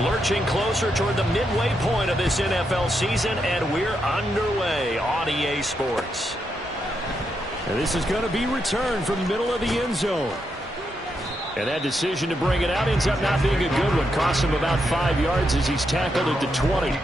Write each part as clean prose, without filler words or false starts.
Lurching closer toward the midway point of this NFL season, and we're underway on EA Sports. And this is going to be returned from the middle of the end zone. And that decision to bring it out ends up not being a good one. Costs him about 5 yards as he's tackled at the 20.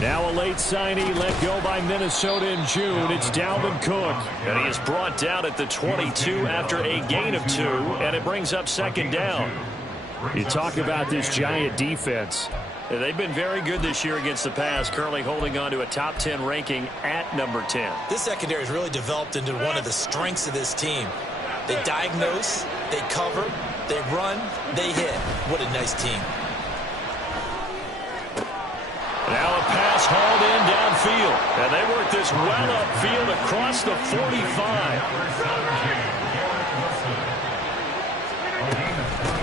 Now a late signee let go by Minnesota in June. It's Dalvin Cook. And he is brought down at the 22 after a gain of 2, and it brings up second down. You talk about this Giant defense. They've been very good this year against the pass, currently holding on to a top 10 ranking at number 10. This secondary has really developed into one of the strengths of this team. They diagnose, they cover, they run, they hit. What a nice team. Now a pass hauled in downfield. And they work this well upfield across the 45.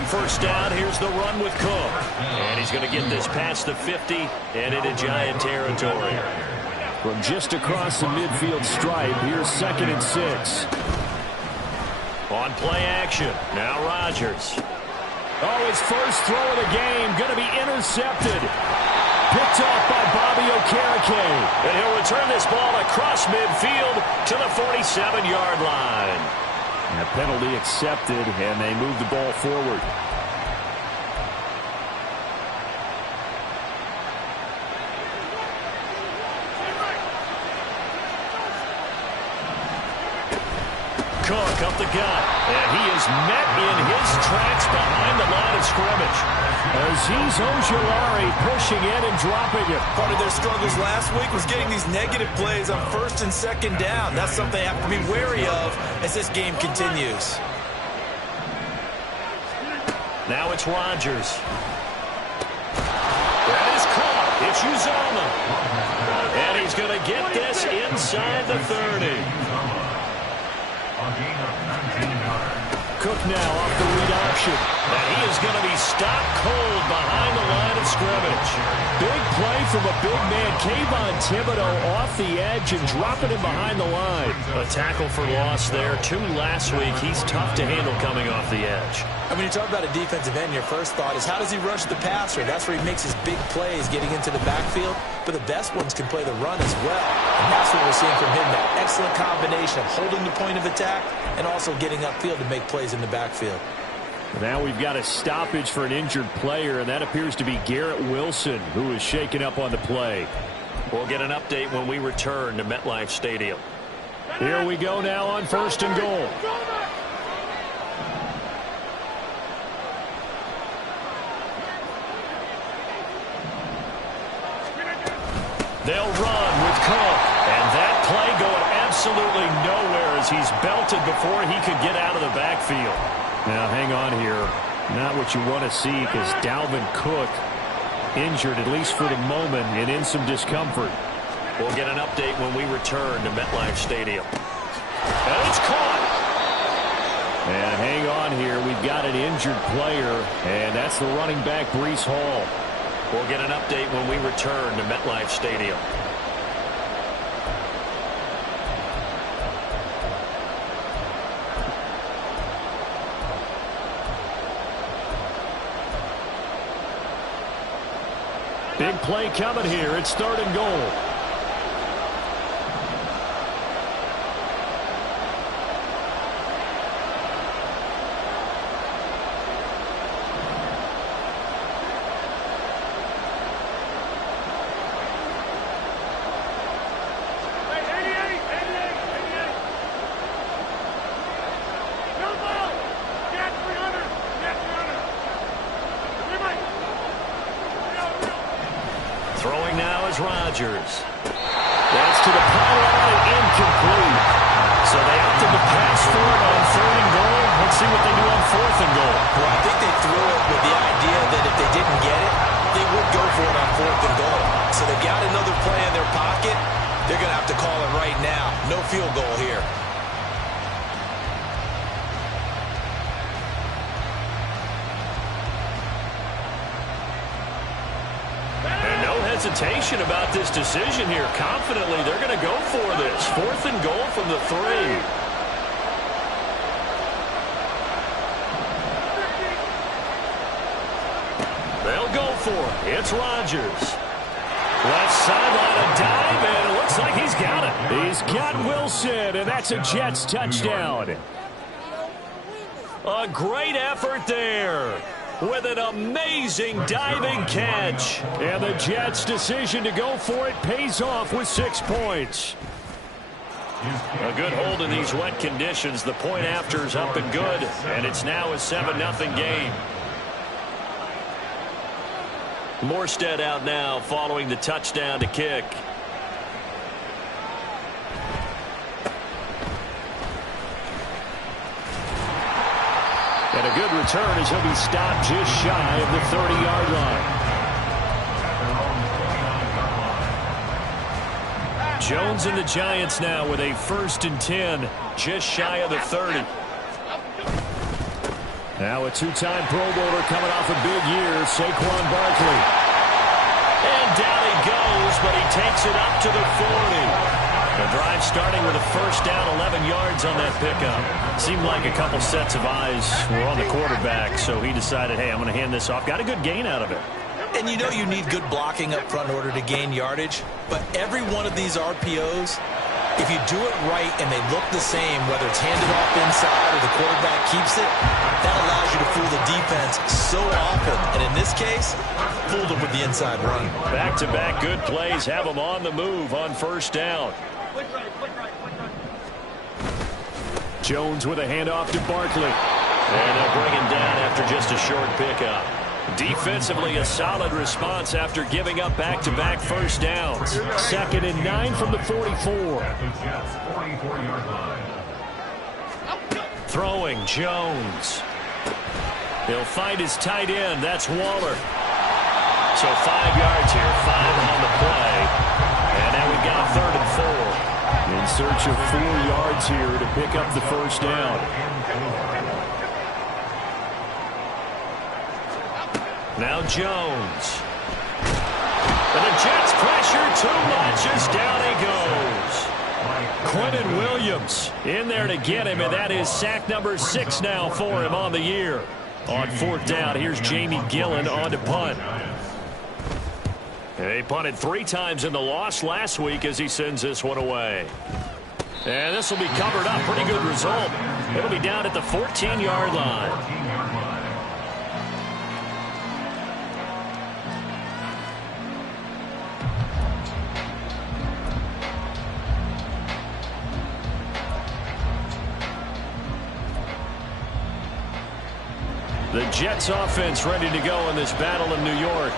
First down, here's the run with Cook. And he's going to get this past the 50 and into Giant territory. From just across the midfield stripe, here's 2nd and 6. On play action, now Rodgers. Oh, his first throw of the game, going to be intercepted. Picked off by Bobby Okereke. And he'll return this ball across midfield to the 47-yard line. And a penalty accepted, and they move the ball forward. Cook up the gut, and he is met in his tracks behind the line of scrimmage. Azeez Ojulari pushing in and dropping it. Part of their struggles last week was getting these negative plays on 1st and 2nd down. That's something they have to be wary of as this game continues. Now it's Rodgers. That is caught. It's Uzomah. And he's going to get this inside the 30. Cook now off the read option. And he is going to be stopped cold behind the line of scrimmage. Big play from a big man. Kayvon Thibodeaux off the edge and dropping him behind the line. A tackle for loss there. 2 last week. He's tough to handle coming off the edge. And when you talk about a defensive end, your first thought is how does he rush the passer? That's where he makes his big plays getting into the backfield. But the best ones can play the run as well. And that's what we're seeing from him, that excellent combination of holding the point of attack and also getting upfield to make plays in the backfield. Now we've got a stoppage for an injured player, and that appears to be Garrett Wilson, who is shaken up on the play. We'll get an update when we return to MetLife Stadium. Here we go now on 1st and goal. They'll run with Cook. And that play going absolutely nowhere as he's belted before he could get out of the backfield. Now, hang on here. Not what you want to see because Dalvin Cook injured, at least for the moment, and in some discomfort. We'll get an update when we return to MetLife Stadium. And it's caught. And hang on here. We've got an injured player, and that's the running back, Breece Hall. We'll get an update when we return to MetLife Stadium. Big play coming here. It's 3rd and goal. Throwing now is Rodgers. That's to the pylon, incomplete. So they opted to pass for it on 3rd and goal. Let's see what they do on 4th and goal. Well, I think they threw it with the idea that if they didn't get it, they would go for it on 4th and goal. So they've got another play in their pocket. They're going to have to call it right now. No field goal here. And no hesitation about this decision here. Confidently, they're going to go for this. 4th and goal from the 3. They'll go for it. It's Rodgers. Left sideline, a dive, and it looks like he's got it. He's got Wilson, and that's a Jets touchdown. A great effort there with an amazing diving catch. And the Jets' decision to go for it pays off with 6 points. A good hold in these wet conditions. The point after is up and good, and it's now a 7-0 game. Morstead out now following the touchdown to kick. And a good return as he'll be stopped just shy of the 30-yard line. Jones and the Giants now with a 1st and 10, just shy of the 30. Now a 2-time Pro Bowler coming off a big year, Saquon Barkley. And down he goes, but he takes it up to the 40. The drive starting with a 1st down, 11 yards on that pickup. Seemed like a couple sets of eyes were on the quarterback, so he decided, hey, I'm going to hand this off. Got a good gain out of it. And you know you need good blocking up front in order to gain yardage, but every one of these RPOs, if you do it right and they look the same, whether it's handed off inside or the quarterback keeps it, that allows you to fool the defense so often. And in this case, fooled them with the inside run. Back-to-back good plays have them on the move on 1st down. Jones with a handoff to Barkley. And they'll bring him down after just a short pickup. Defensively, a solid response after giving up back-to-back 1st downs. 2nd and 9 from the 44. Throwing, Jones. He'll find his tight end. That's Waller. So 5 yards here, 5 on the play. And now we've got a 3rd and 4. In search of 4 yards here to pick up the 1st down. Now Jones. And the Jets pressure too much as down he goes. Quentin Williams in there to get him, and that is sack number 6 now for him on the year. On 4th down, here's Jamie Gillen on to punt. They punted 3 times in the loss last week as he sends this one away. And this will be covered up. Pretty good result. It'll be down at the 14-yard line. The Jets offense ready to go in this battle in New York.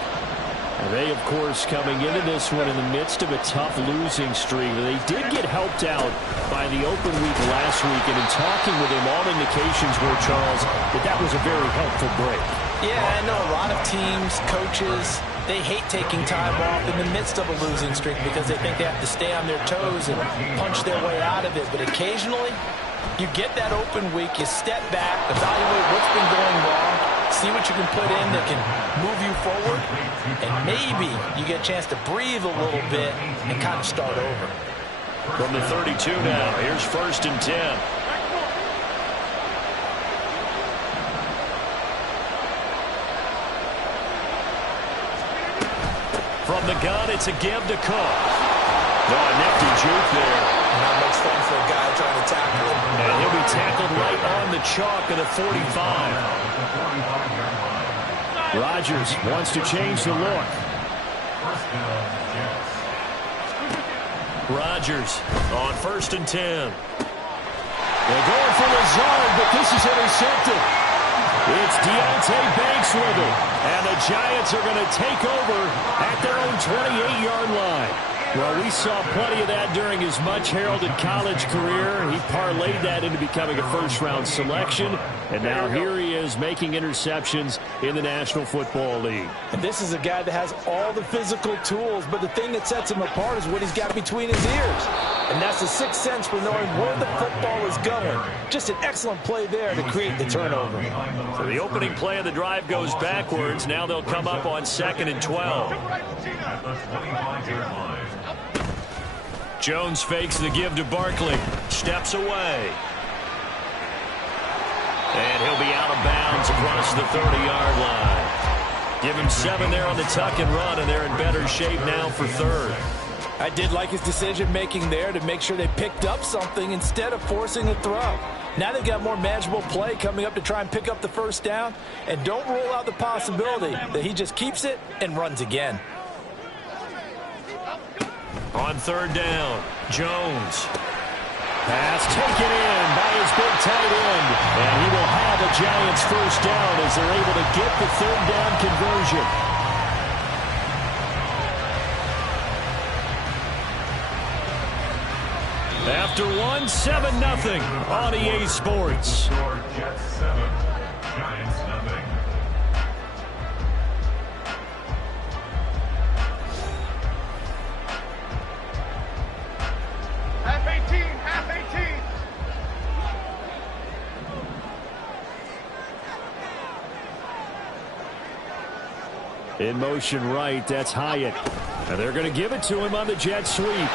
They, of course, coming into this one in the midst of a tough losing streak. They did get helped out by the open week last week, and in talking with him, all indications were, Charles, that was a very helpful break. Yeah, I know a lot of teams, coaches, they hate taking time off in the midst of a losing streak because they think they have to stay on their toes and punch their way out of it. But occasionally, you get that open week, you step back, evaluate what's been going wrong, see what you can put in that can move you forward, and maybe you get a chance to breathe a little bit and kind of start over. From the 32 now, here's 1st and 10. From the gun, it's a give to Cook. No, a nifty juke there. Not much fun for a guy trying to tackle him. And he'll be tackled right on the chalk of the 45. Rodgers wants to change the look. Rodgers on 1st and 10. They're going for Lazard, but this is intercepted. It's Deonte Banks with it. And the Giants are going to take over at their own 28-yard line. Well, we saw plenty of that during his much-heralded college career. He parlayed that into becoming a first-round selection. And now here he is making interceptions in the National Football League. And this is a guy that has all the physical tools, but the thing that sets him apart is what he's got between his ears. And that's the sixth sense for knowing where the football is going. Just an excellent play there to create the turnover. So the opening play of the drive goes backwards. Now they'll come up on 2nd and 12. Jones fakes the give to Barkley. Steps away. And he'll be out of bounds across the 30-yard line. Give him 7 there on the tuck and run, and they're in better shape now for 3rd. I did like his decision-making there to make sure they picked up something instead of forcing a throw. Now they've got more manageable play coming up to try and pick up the first down. And don't rule out the possibility that he just keeps it and runs again. On 3rd down, Jones. Pass taken in by his big tight end. And he will have a Giants first down as they're able to get the 3rd down conversion. After one, 7-0 on EA Sports. Jets 7, Giants nothing. Half 18, half 18. In motion right, that's Hyatt. And they're going to give it to him on the jet sweep.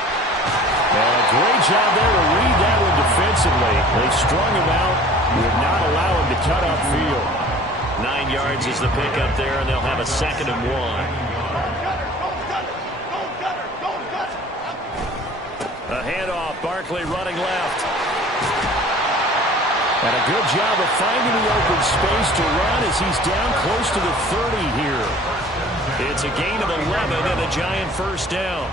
And a great job there to read that one defensively. They strung him out, would not allow him to cut upfield. 9 yards is the pickup there, and they'll have a 2nd and 1. A handoff, Barkley running left. And a good job of finding the open space to run as he's down close to the 30 here. It's a gain of 11 and a Giant first down.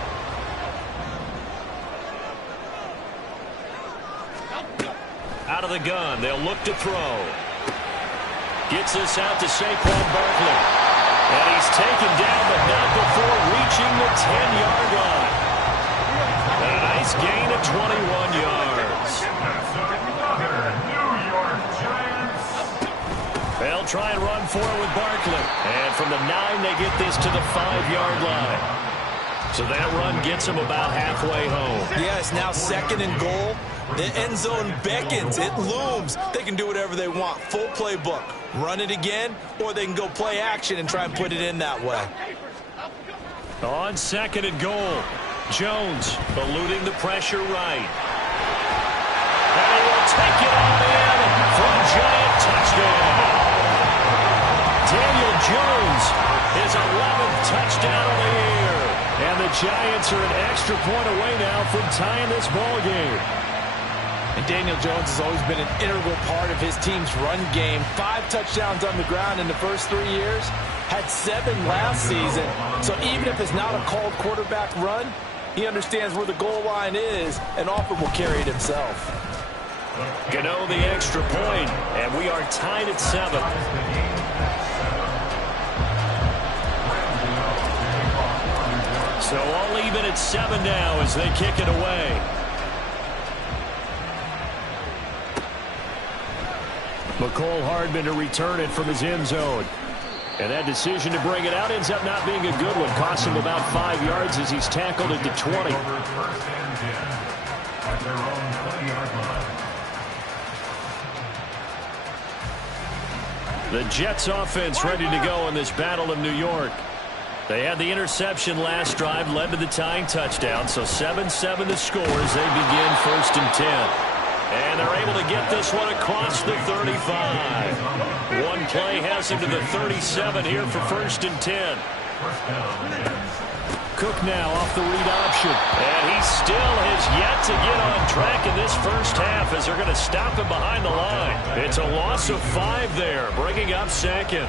Out of the gun, they'll look to throw. Gets this out to Saquon Barkley. And he's taken down, but not before reaching the 10-yard line. And a nice gain of 21 yards. New York Giants. They'll try and run for it with Barkley. And from the 9, they get this to the 5-yard line. So that run gets them about halfway home. Yeah, it's now 2nd and goal. The end zone beckons. It looms. They can do whatever they want. Full playbook. Run it again, or they can go play action and try and put it in that way. On 2nd and goal, Jones eluding the pressure right. And he will take it on in for a Giant touchdown. Daniel Jones, his 11th touchdown of the year. And the Giants are an extra point away now from tying this ball game. And Daniel Jones has always been an integral part of his team's run game. 5 touchdowns on the ground in the first 3 years. Had 7 last season. So even if it's not a called quarterback run, he understands where the goal line is and often will carry it himself. Gano the extra point, and we are tied at 7. So all even at 7 now as they kick it away. McCole Hardman to return it from his end zone. And that decision to bring it out ends up not being a good one. Costs him about 5 yards as he's tackled at the 20. First and 10 at their own 20-yard line. The Jets offense ready to go in this battle of New York. They had the interception last drive, led to the tying touchdown. So 7-7 the score as they begin 1st and 10. And they're able to get this one across the 35. One play has him to the 37 here for 1st and 10. Cook now off the read option. And he still has yet to get on track in this first half as they're going to stop him behind the line. It's a loss of 5 there, bringing up 2nd.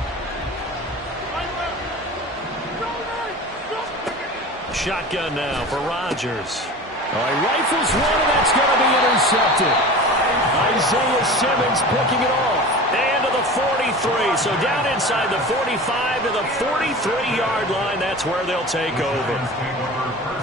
Shotgun now for Rodgers. Oh, he rifles one, and that's going to be intercepted. Isaiah Simmons picking it off. And to the 43. So down inside the 45 to the 43-yard line. That's where they'll take over.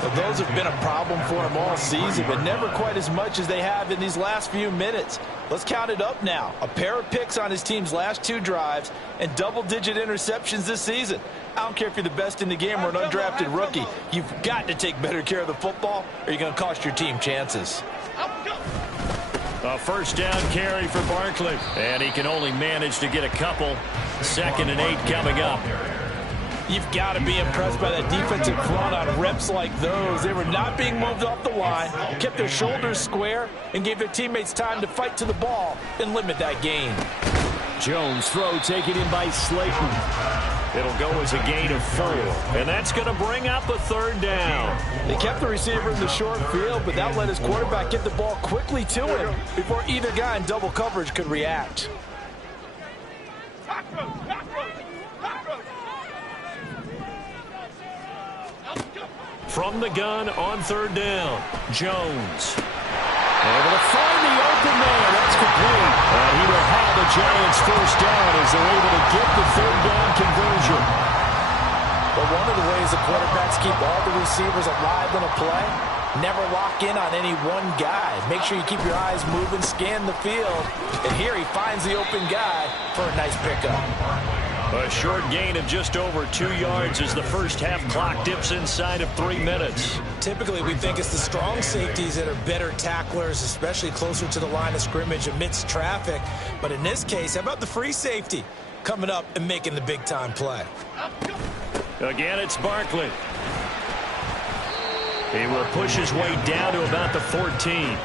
Well, those have been a problem for them all season, but never quite as much as they have in these last few minutes. Let's count it up now. A pair of picks on his team's last 2 drives and double-digit interceptions this season. I don't care if you're the best in the game or an undrafted rookie. You've got to take better care of the football or you're going to cost your team chances. A first down carry for Barkley. And he can only manage to get a couple. 2nd and 8 coming up. You've got to be impressed by that defensive front on reps like those. They were not being moved off the line, kept their shoulders square, and gave their teammates time to fight to the ball and limit that gain. Jones throw taken in by Slayton. It'll go as a gain of 4. And that's going to bring up a 3rd down. They kept the receiver in the short field, but that let his quarterback get the ball quickly to him before either guy in double coverage could react. From the gun on 3rd down, Jones. Able to find the open man. That's complete. And he will have the Giants first down as they're able to get the 3rd down conversion. But one of the ways the quarterbacks keep all the receivers alive in a play, never lock in on any one guy. Make sure you keep your eyes moving, scan the field. And here he finds the open guy for a nice pickup. A short gain of just over 2 yards as the first half clock dips inside of 3 minutes. Typically, we think it's the strong safeties that are better tacklers, especially closer to the line of scrimmage amidst traffic. But in this case, how about the free safety coming up and making the big-time play? Again, it's Barkley. He will push his way down to about the 14.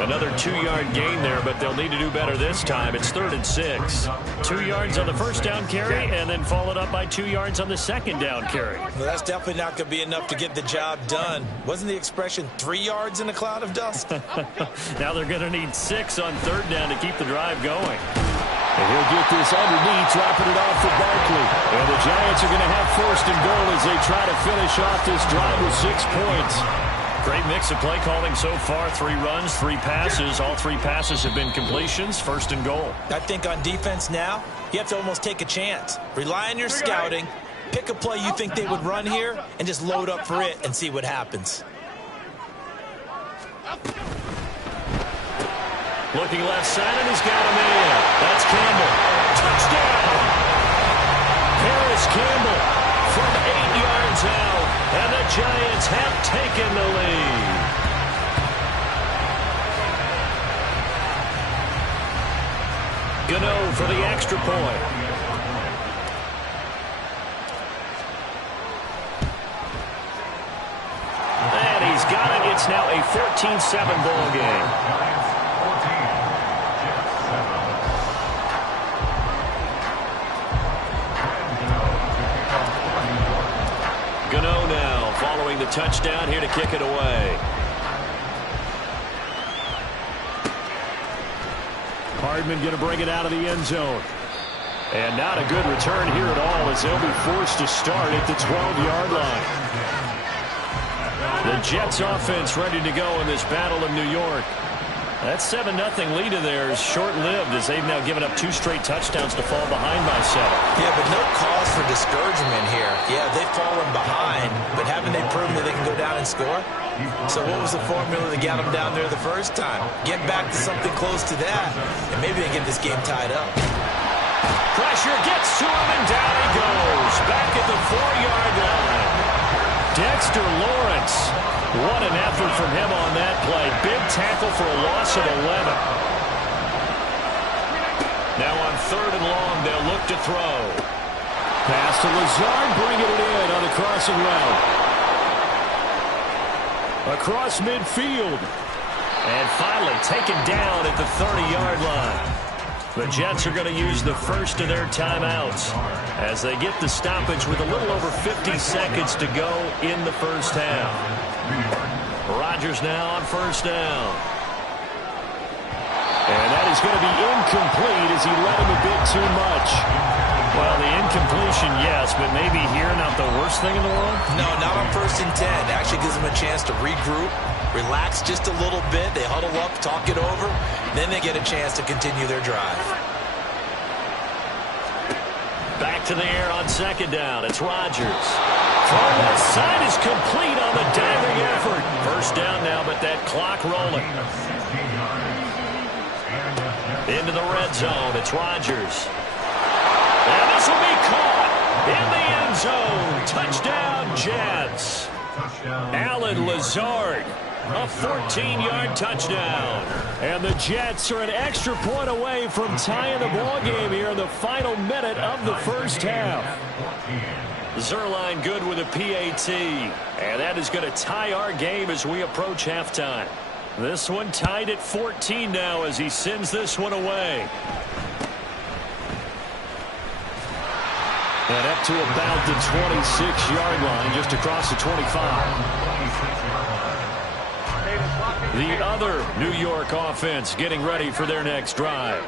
Another 2-yard gain there, but they'll need to do better this time. It's 3rd and 6. 2 yards on the first down carry, and then followed up by 2 yards on the second down carry. Well, that's definitely not going to be enough to get the job done. Wasn't the expression 3 yards in a cloud of dust? Now they're going to need 6 on 3rd down to keep the drive going. And he'll get this underneath, dropping it off for Barkley. And the Giants are going to have 1st and goal as they try to finish off this drive with 6 points. Great mix of play calling so far. 3 runs, 3 passes. All 3 passes have been completions. 1st and goal. I think on defense now, you have to almost take a chance. Rely on your scouting. Pick a play you think they would run here and just load up for it and see what happens. Looking left side, and he's got him in. That's Campbell. Touchdown! Paris Campbell from 8 yards out, and the Giants have taken the lead. Gano for the extra point. And he's got it. It's now a 14-7 ball game. Gano now following the touchdown here to kick it away. Hardman going to bring it out of the end zone. And not a good return here at all as they'll be forced to start at the 12-yard line. The Jets offense ready to go in this battle of New York. That 7-0 lead of theirs short-lived as they've now given up 2 straight touchdowns to fall behind by 7. Yeah, but no cause for discouragement here. Yeah, they've fallen behind, but haven't they proven that they can go down and score? So what was the formula that got them down there the first time? Get back to something close to that, and maybe they get this game tied up. Pressure gets to him, and down he goes. Back at the 4-yard line. Dexter Lawrence. What an effort from him on that play. Big tackle for a loss of 11. Now on 3rd and long, they'll look to throw. Pass to Lazard, bringing it in on the crossing route. Across midfield. And finally taken down at the 30-yard line. The Jets are going to use the first of their timeouts as they get the stoppage with a little over 50 seconds to go in the first half. Rodgers now on 1st down. And that is going to be incomplete as he let him a bit too much. Well, the incompletion, yes, but maybe here not the worst thing in the world? No, not on 1st and 10. It actually gives them a chance to regroup, relax just a little bit. They huddle up, talk it over. Then they get a chance to continue their drive. Back to the air on second down. It's Rodgers. Throw left side is complete on the diving effort. First down now, but that clock rolling. Into the red zone. It's Rodgers. And this will be caught in the end zone. Touchdown, Jets. Allen Lazard. A 14-yard touchdown. And the Jets are an extra point away from tying the ball game here in the final minute of the first half. Zerline good with a PAT. And that is going to tie our game as we approach halftime. This one tied at 14 now as he sends this one away. And up to about the 26-yard line, just across the 25. The other New York offense getting ready for their next drive.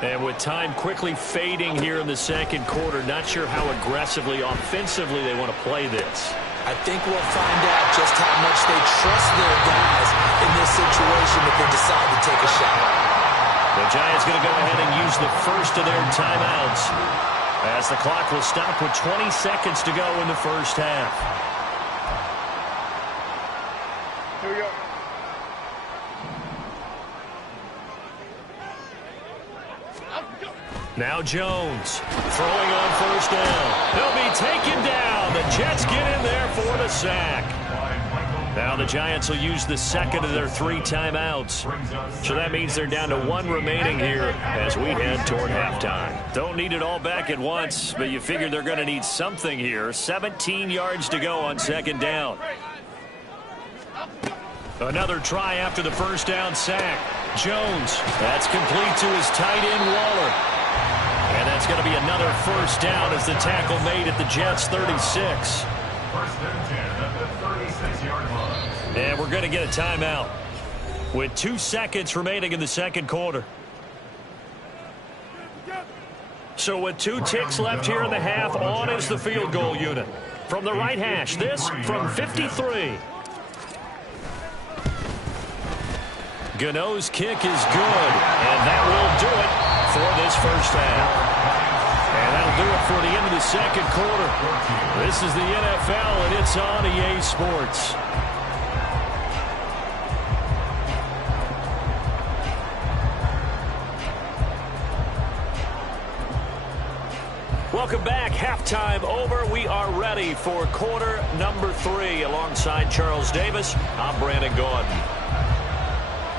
And with time quickly fading here in the second quarter, not sure how aggressively, offensively they want to play this. I think we'll find out just how much they trust their guys in this situation if they decide to take a shot. The Giants going to go ahead and use the first of their timeouts as the clock will stop with 20 seconds to go in the first half. Here we go. Now Jones throwing on first down. He'll be taken down. The Jets get in there for the sack. Now the Giants will use the second of their 3 timeouts. So that means they're down to 1 remaining here as we head toward halftime. Don't need it all back at once, but you figure they're going to need something here. 17 yards to go on second down. Another try after the first down sack. Jones, that's complete to his tight end Waller. And that's going to be another first down as the tackle made at the Jets' 36. First and 10 at the 36-yard line. And we're going to get a timeout with 2 seconds remaining in the second quarter. So with 2 ticks left here in the half, on is the field goal unit. From the right hash, this from 53. Gano's kick is good, and that will do it for this first half. And that'll do it for the end of the second quarter. This is the NFL, and it's on EA Sports. Welcome back. Halftime over. We are ready for quarter number 3. Alongside Charles Davis, I'm Brandon Gordon.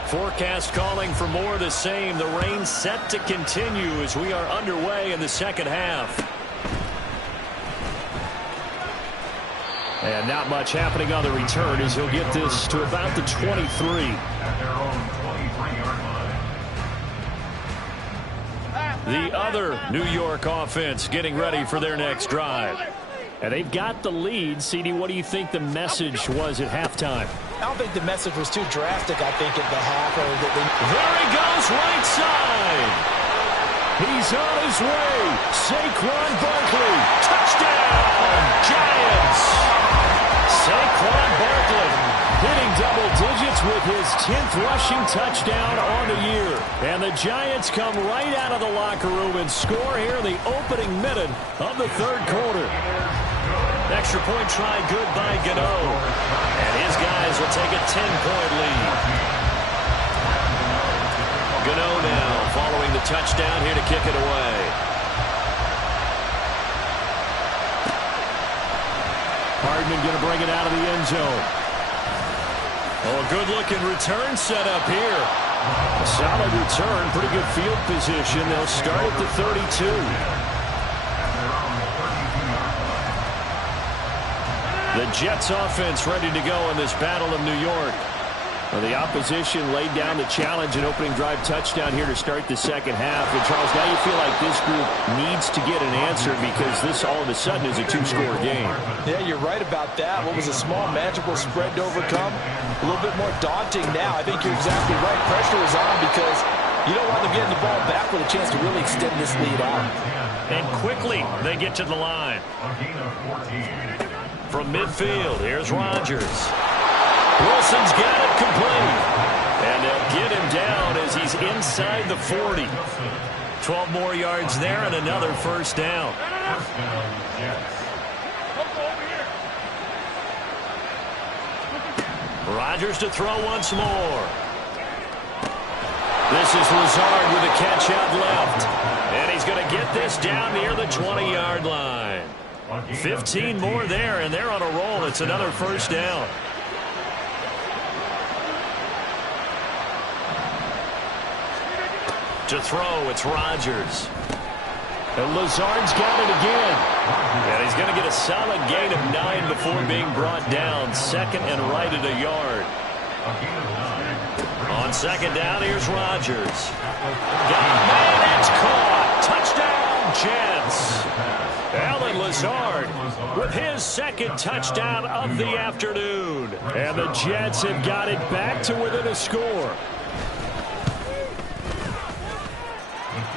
Forecast calling for more of the same. The rain set to continue as we are underway in the second half. And not much happening on the return as he'll get this to about the 23. At their own 23-yard line. The other New York offense getting ready for their next drive. And they've got the lead. CD, what do you think the message was at halftime? I don't think the message was too drastic, I think, at the half. There he goes, right side. He's on his way. Saquon Barkley. Touchdown, Giants. Saquon Barkley hitting double digits with his 10th rushing touchdown on the year. And the Giants come right out of the locker room and score here in the opening minute of the third quarter. Extra point try good by Gano. And his guys will take a 10-point lead. Gano now following the touchdown here to kick it away. Hardman going to bring it out of the end zone. Oh, a good-looking return set up here. A solid return, pretty good field position. They'll start at the 32. The Jets offense ready to go in this Battle of New York. Well, the opposition laid down the challenge and opening drive touchdown here to start the second half. And Charles, now you feel like this group needs to get an answer because this all of a sudden is a 2-score game. Yeah, you're right about that. What was a small, manageable spread to overcome? A little bit more daunting now. I think you're exactly right. Pressure is on because you don't want them getting the ball back with a chance to really extend this lead out. And quickly they get to the line. From midfield, here's Rodgers. Wilson's got it complete. And they'll get him down as he's inside the 40. 12 more yards there and another first down. First down, Jets. Rodgers to throw once more. This is Lazard with a catch out left. And he's going to get this down near the 20-yard line. 15 more there, and they're on a roll. It's another first down. To throw, it's Rodgers. And Lazard's got it again. And he's going to get a solid gain of 9 before being brought down. Second and right at a yard. On second down, here's Rodgers. Got a man, it's caught. Touchdown, Jets. Allen Lazard with his second touchdown of the afternoon. And the Jets have got it back to within a score.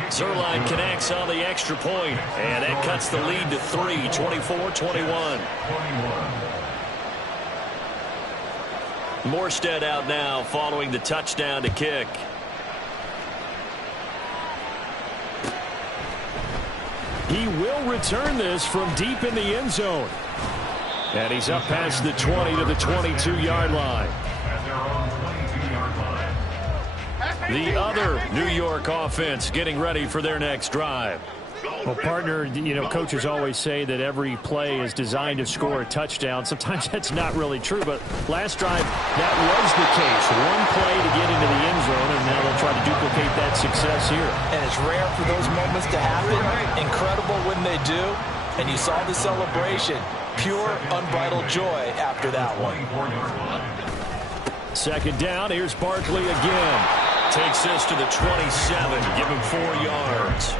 Zuerlein connects on the extra point, and that cuts the lead to 3, 24-21. Morstead out now following the touchdown to kick. He will return this from deep in the end zone. And he's up past the 20 to the 22-yard line. The other New York offense getting ready for their next drive. Well, partner, you know, coaches always say that every play is designed to score a touchdown. Sometimes that's not really true, but last drive, that was the case. One play to get into the end zone, and now they'll try to duplicate that success here. And it's rare for those moments to happen. Incredible when they do. And you saw the celebration. Pure, unbridled joy after that one. Second down, here's Barkley again. Takes this to the 27, give him 4 yards.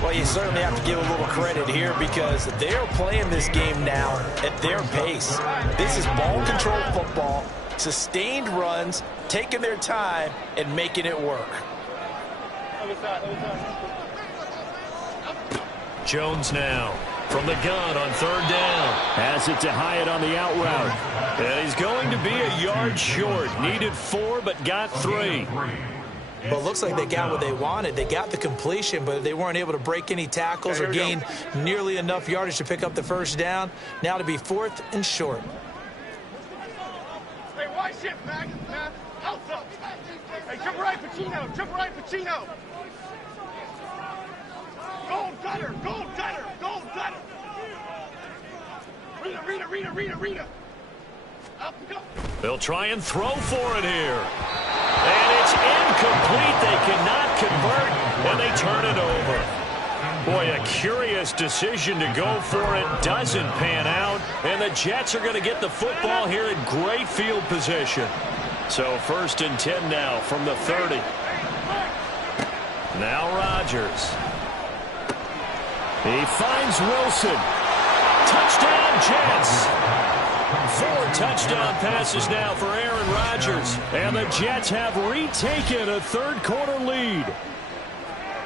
Well, you certainly have to give a little credit here because they're playing this game now at their pace. This is ball control football, sustained runs, taking their time, and making it work. Jones now from the gun on third down. Has it to Hyatt on the out route. And he's going to be a yard short. Needed 4, but got 3. Well, it looks like they got what they wanted. They got the completion, but they weren't able to break any tackles or gain nearly enough yardage to pick up the first down. Now to be 4th and short. Hey, why shit, man? Alpha. Hey, triple right, Pacino. Triple right, Pacino. Gold gutter, gold gutter, gold gutter. Rita. Up we go. They'll try and throw for it here. And it's incomplete. They cannot convert, and they turn it over. Boy, a curious decision to go for it. Doesn't pan out. And the Jets are going to get the football here in great field position. So 1st and 10 now from the 30. Now Rodgers. He finds Wilson. Touchdown, Jets. 4 touchdown passes now for Aaron Rodgers. And the Jets have retaken a third-quarter lead.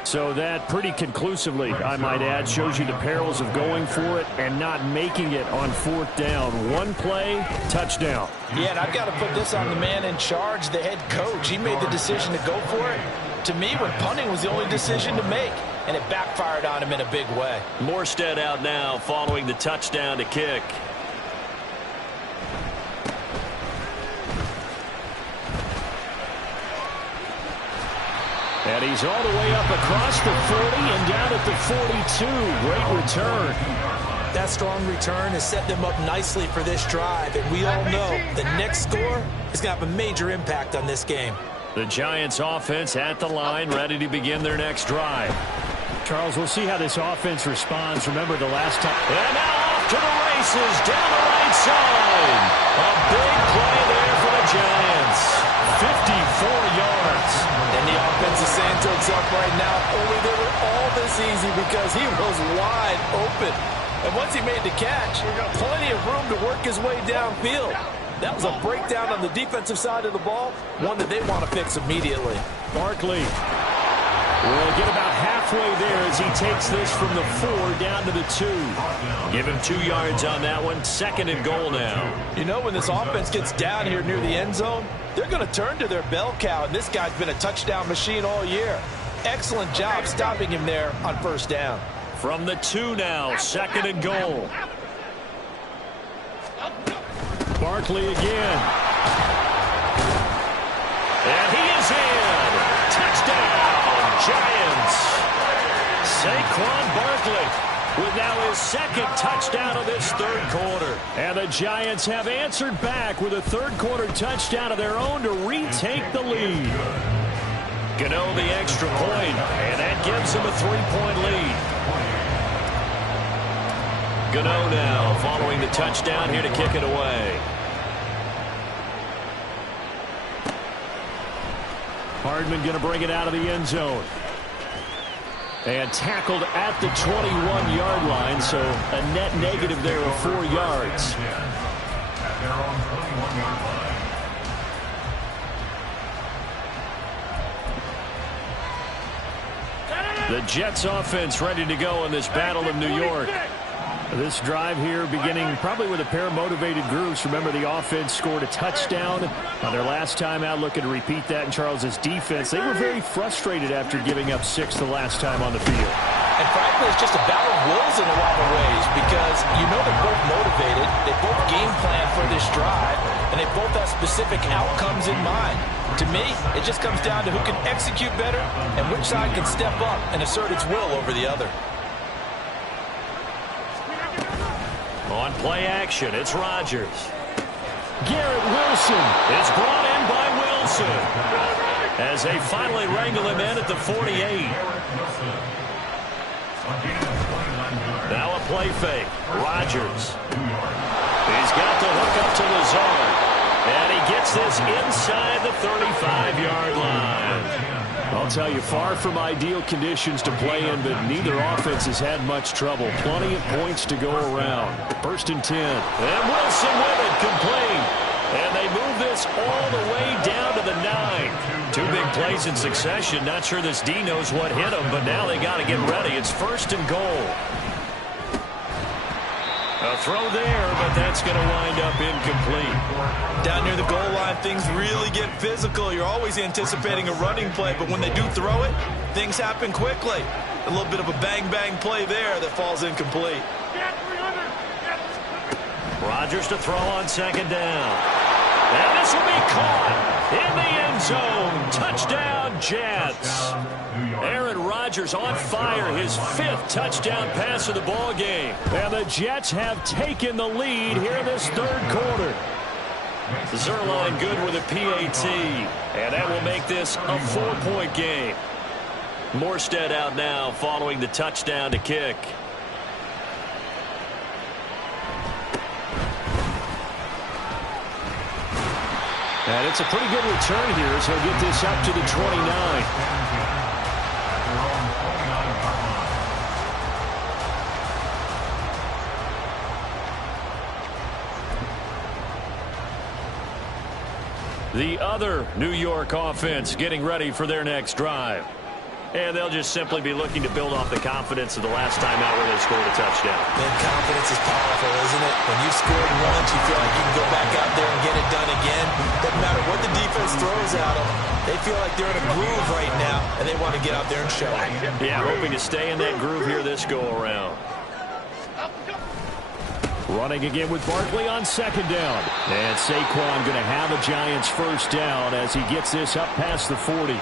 So that pretty conclusively, I might add, shows you the perils of going for it and not making it on 4th down. One play, touchdown. Yeah, and I've got to put this on the man in charge, the head coach. He made the decision to go for it. To me, when punting was the only decision to make, and it backfired on him in a big way. Morstead out now following the touchdown to kick. And he's all the way up across the 40 and down at the 42. Great return. That strong return has set them up nicely for this drive, and we all know the next score is going to have a major impact on this game. The Giants offense at the line, ready to begin their next drive. Charles, we'll see how this offense responds. Remember the last time. And now off to the races down the right side. A big play there for the Giants. 54 yards. And the offense is saying to itself right now, only they were all this easy because he was wide open. And once he made the catch, plenty of room to work his way downfield. That was a breakdown on the defensive side of the ball, one that they want to fix immediately. Barkley will get about halfway there as he takes this from the 4 down to the 2. Give him 2 yards on that one. 2nd and goal now. You know, when this offense gets down here near the end zone, they're going to turn to their bell cow, and this guy's been a touchdown machine all year. Excellent job stopping him there on 1st down. From the 2 now, 2nd and goal. Barkley again. And he is in. Touchdown, Giants. Saquon Barkley with now his 2nd touchdown of this 3rd quarter. And the Giants have answered back with a 3rd quarter touchdown of their own to retake the lead. Gano the extra point, and that gives him a 3-point lead. Gano now following the touchdown here to kick it away. Hardman going to bring it out of the end zone. And tackled at the 21-yard line, so a net negative there of 4 yards. At their own 21-yard line. The Jets offense ready to go in this battle of New York. This drive here beginning probably with a pair of motivated groups. Remember, the offense scored a touchdown on their last time out, looking to repeat that in Charles's defense. They were very frustrated after giving up 6 the last time on the field. And frankly, it's just a battle of wills in a lot of ways because you know they're both motivated. They both game plan for this drive, and they both have specific outcomes in mind. To me, it just comes down to who can execute better and which side can step up and assert its will over the other. On play action, it's Rodgers. Garrett Wilson is brought in by Wilson as they finally wrangle him in at the 48. Now a play fake. Rodgers. He's got the hook up to Lazard. And he gets this inside the 35-yard line. I'll tell you, far from ideal conditions to play in, but neither offense has had much trouble. Plenty of points to go around. 1st and 10. And Wilson with it, complete. And they move this all the way down to the 9. 2 big plays in succession. Not sure this D knows what hit them, but now they got to get ready. It's 1st and goal. A throw there, but that's going to wind up incomplete. Down near the goal line, things really get physical. You're always anticipating a running play, but when they do throw it, things happen quickly. A little bit of a bang-bang play there that falls incomplete. Rodgers to throw on 2nd down. And this will be caught in the end zone. Touchdown, Jets. Aaron Rodgers on fire, his 5th touchdown pass of the ball game. And the Jets have taken the lead here in this 3rd quarter. Zerline good with a PAT, and that will make this a 4-point game. Morstead out now following the touchdown to kick. And it's a pretty good return here, so he'll get this up to the 29. The other New York offense getting ready for their next drive. And they'll just simply be looking to build off the confidence of the last time out where they scored a touchdown. Man, confidence is powerful, isn't it? When you've scored once, you feel like you can go back out there and get it done again. Doesn't matter what the defense throws at them. They feel like they're in a groove right now, and they want to get out there and show it. Yeah, hoping to stay in that groove here this go-around. Running again with Barkley on 2nd down. And Saquon going to have a Giants 1st down as he gets this up past the 40.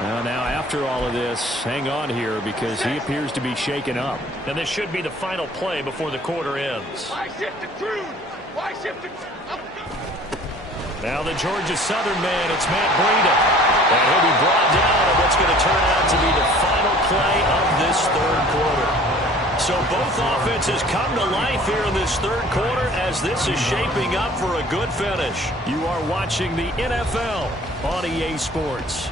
Well, now after all of this, hang on here because he appears to be shaken up. And this should be the final play before the quarter ends. Now the Georgia Southern man, it's Matt Breida. And he'll be brought down on what's going to turn out to be the final play of this 3rd quarter. So both offenses come to life here in this 3rd quarter as this is shaping up for a good finish. You are watching the NFL on EA Sports.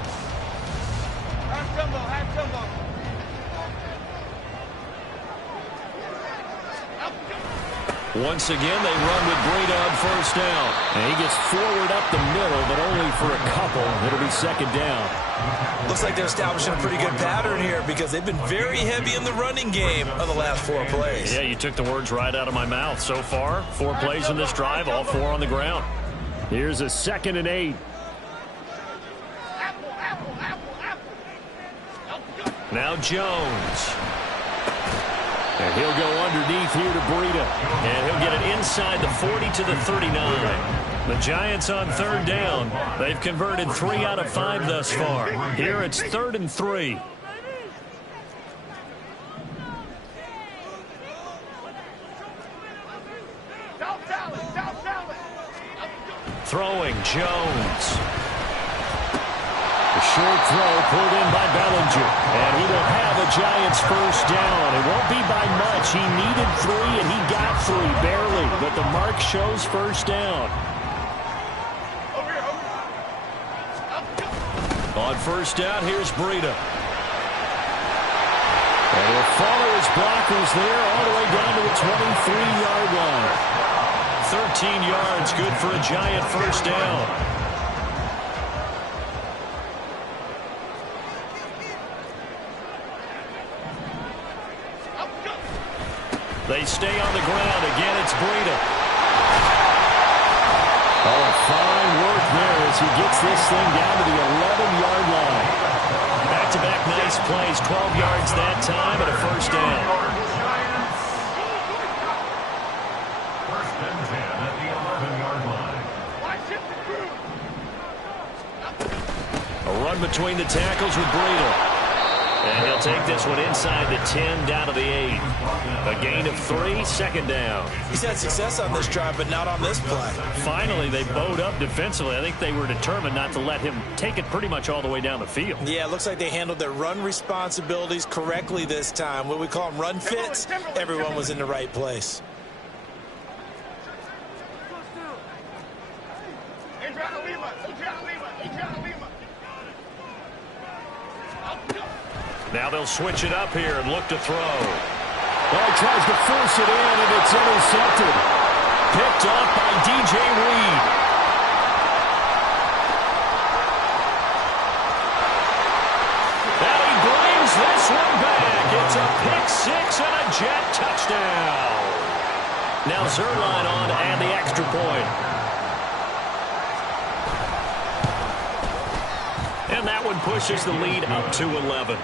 Once again, they run with Breida on 1st down. And he gets forward up the middle, but only for a couple. It'll be 2nd down. Looks like they're establishing a pretty good pattern here because they've been very heavy in the running game of the last 4 plays. Yeah, you took the words right out of my mouth. So far, 4 plays in this drive, all 4 on the ground. Here's a 2nd and 8. Now Jones. And he'll go underneath here to Breida. And he'll get it inside the 40 to the 39. The Giants on third down. They've converted 3 out of 5 thus far. Here it's 3rd and 3. Throwing Jones. The short throw pulled in by Bellinger. And he will have a Giants first down. It won't be by much. He needed 3 and he got 3 barely. But the mark shows first down. On first down, here's Breida. And he'll follow his blockers there all the way down to the 23-yard line. 13 yards, good for a Giant first down. They stay on the ground. Again, it's Breida. Oh, fine work there as he gets this thing down to the 11-yard line. Back-to-back nice plays, 12 yards that time and a first down. Run between the tackles with Breida. And he'll take this one inside the 10 down to the 8. A gain of 3, second down. He's had success on this drive, but not on this play. Finally, they bowed up defensively. I think they were determined not to let him take it pretty much all the way down the field. Yeah, it looks like they handled their run responsibilities correctly this time. What we call them run fits, everyone was in the right place. Now they'll switch it up here and look to throw. Well, he tries to force it in, and it's intercepted. Picked off by DJ Reed. And he brings this one back. It's a pick 6 and a Jet touchdown. Now Zuerlein on to add the extra point. And that one pushes the lead up to 11.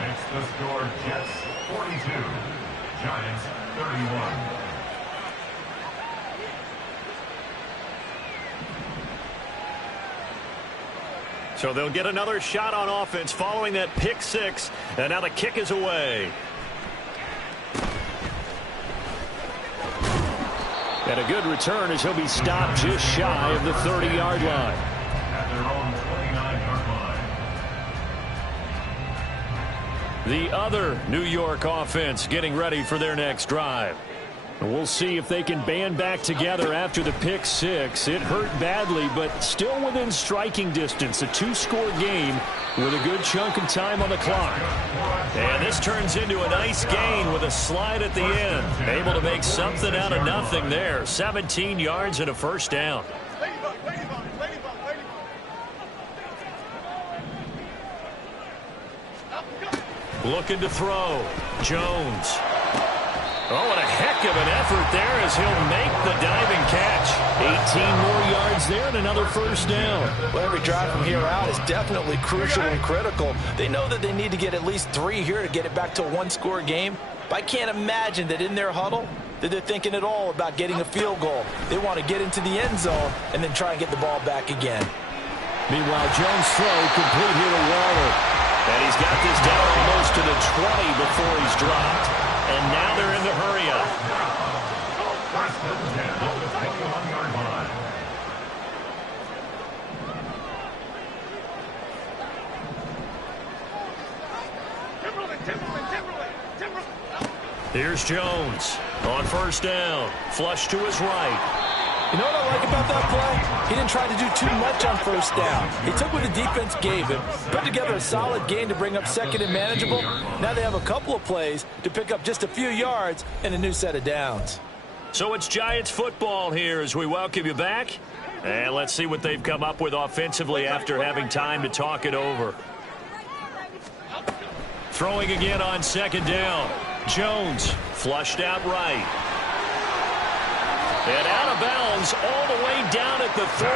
Makes the score Jets 42, Giants 31. So they'll get another shot on offense following that pick 6. And now the kick is away. And a good return as he'll be stopped just shy of the 30-yard line. At their own 29-yard line. The other New York offense getting ready for their next drive. We'll see if they can band back together after the pick 6. It hurt badly, but still within striking distance. A 2-score game with a good chunk of time on the clock. And this turns into a nice gain with a slide at the end. Able to make something out of nothing there. 17 yards and a first down. Looking to throw. Jones. Oh, what a heck of an effort there as he'll make the diving catch. 18 more yards there and another first down. Well, every drive from here out is definitely crucial and critical. They know that they need to get at least 3 here to get it back to a 1-score game. But I can't imagine that in their huddle that they're thinking at all about getting a field goal. They want to get into the end zone and then try and get the ball back again. Meanwhile, Jones' throw complete here to Waller. And he's got this down almost to the 20 before he's dropped. And now they're in the hurry up. Here's Jones on first down. Flush to his right. You know what I like about that play? He didn't try to do too much on first down. He took what the defense gave him, put together a solid gain to bring up second and manageable. Now they have a couple of plays to pick up just a few yards and a new set of downs. So it's Giants football here as we welcome you back. And let's see what they've come up with offensively after having time to talk it over. Throwing again on second down. Jones flushed out right. And out of bounds all the way down at the 3.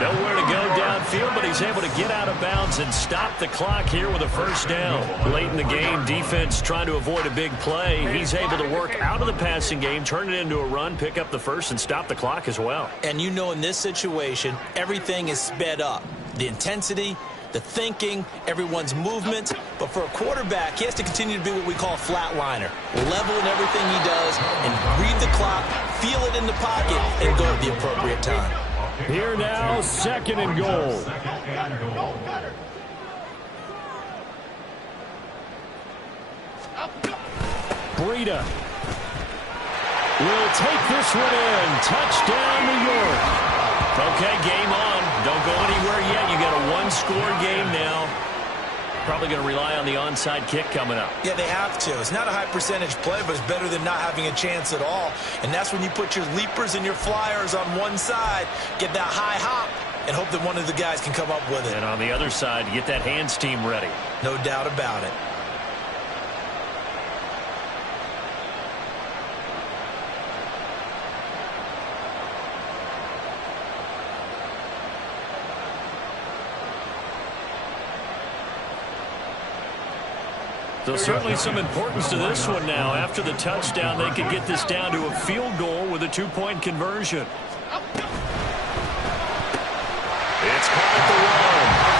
Nowhere to go downfield, but he's able to get out of bounds and stop the clock here with a first down. Late in the game, defense trying to avoid a big play. He's able to work out of the passing game, turn it into a run, pick up the first, and stop the clock as well. And you know in this situation, everything is sped up. The intensity, the thinking, everyone's movement. But for a quarterback, he has to continue to be what we call a flatliner. Level in everything he does and read the clock, feel it in the pocket, and go at the appropriate time. Here now, 2nd and goal. Breida will take this one in. Touchdown, New York. Okay, game on. Don't go anywhere yet. You got a one-score game now. Probably going to rely on the onside kick coming up. Yeah, they have to. It's not a high percentage play, but it's better than not having a chance at all. And that's when you put your leapers and your flyers on one side, get that high hop, and hope that one of the guys can come up with it. And on the other side, get that hands team ready. No doubt about it. So certainly some importance to this one now. After the touchdown, they could get this down to a field goal with a 2-point conversion. It's caught at the 1.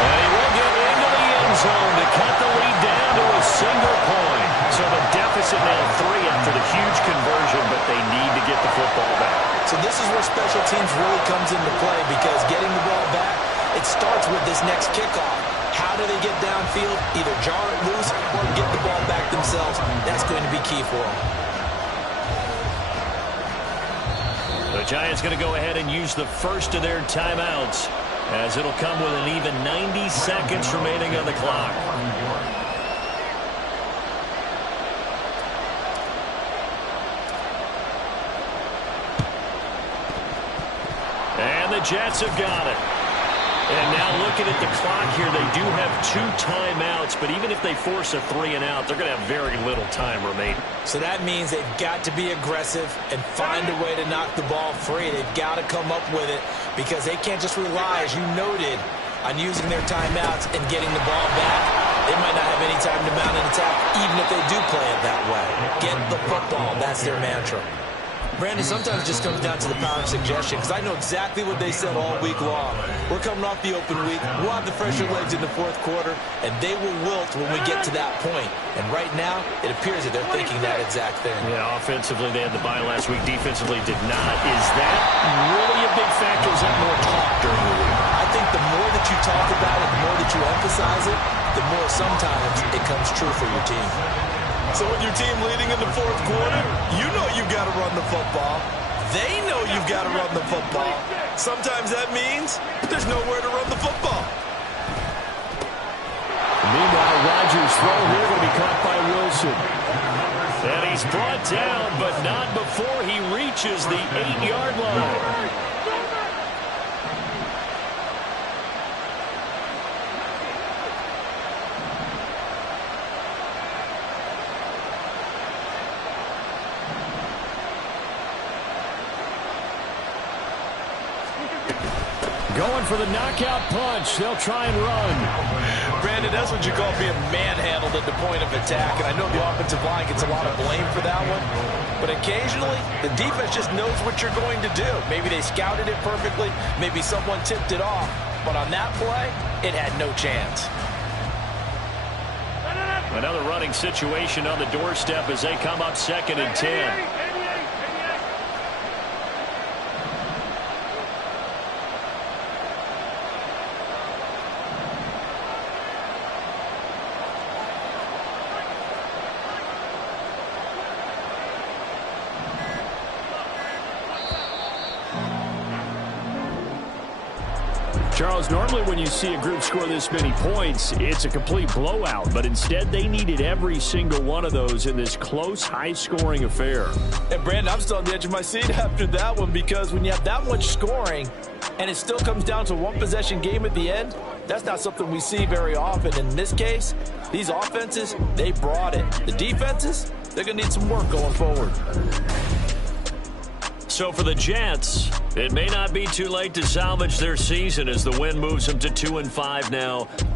And he will get into the end zone to cut the lead down to a single point. So the deficit now 3 after the huge conversion, but they need to get the football back. So this is where special teams really comes into play, because getting the ball back, it starts with this next kickoff. How do they get downfield? Either jar it loose or get the ball back themselves. That's going to be key for them. The Giants going to go ahead and use the first of their timeouts, as it'll come with an even 90 seconds remaining on the clock. And the Jets have got it. And now looking at the clock here, they do have 2 timeouts, but even if they force a 3 and out, they're going to have very little time remaining. So that means they've got to be aggressive and find a way to knock the ball free. They've got to come up with it, because they can't just rely, as you noted, on using their timeouts and getting the ball back. They might not have any time to mount an attack, even if they do play it that way. Get the football. That's their mantra. Brandon, sometimes it just comes down to the power of suggestion, because I know exactly what they said all week long. We're coming off the open week. We'll have the fresher legs in the 4th quarter, and they will wilt when we get to that point. And right now, it appears that they're thinking that exact thing. Yeah, offensively, they had the bye last week. Defensively, did not. Is that really a big factor? Is that more talk during the week? I think the more that you talk about it, the more that you emphasize it, the more sometimes it comes true for your team. So with your team leading in the 4th quarter, you know you've got to run the football. They know you've got to run the football. Sometimes that means there's nowhere to run the football. Meanwhile, Rodgers' throw here going to be caught by Wilson. And he's brought down, but not before he reaches the 8-yard line. Going for the knockout punch. They'll try and run. Brandon, that's what you call being manhandled at the point of attack. And I know the offensive line gets a lot of blame for that one. But occasionally, the defense just knows what you're going to do. Maybe they scouted it perfectly. Maybe someone tipped it off. But on that play, it had no chance. Another running situation on the doorstep as they come up 2nd and 10. Charles, normally when you see a group score this many points, it's a complete blowout. But instead, they needed every single one of those in this close, high-scoring affair. And, Brandon, I'm still on the edge of my seat after that one, because when you have that much scoring and it still comes down to a one-possession game at the end, that's not something we see very often. In this case, these offenses, they brought it. The defenses, they're going to need some work going forward. so for the Jets, it may not be too late to salvage their season as the win moves them to 2-5 now